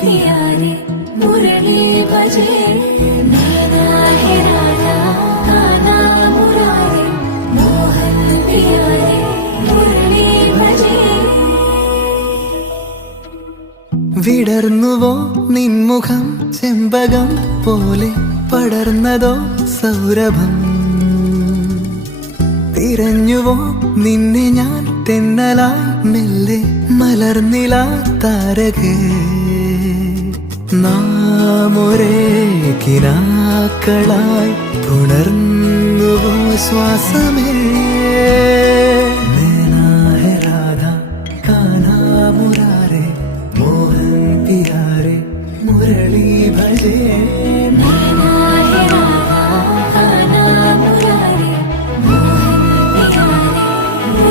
प्यारे मुरली बजे नैना है राधा गाना मुरारे मोहन प्यारे मुरली बजे വിടർന്നുവോ നിൻമുഖം ചെമ്പകം പോലെ പടർന്നതോ സൗരഭം തിരഞ്ഞുവോ നിന്നെ ഞാൻ തെന്നലായി മെല്ലെ മലർന്നില താരകേ നാം ഒരേ കിനാക്കളായി പുണർന്നുവോ ശ്വാസമേ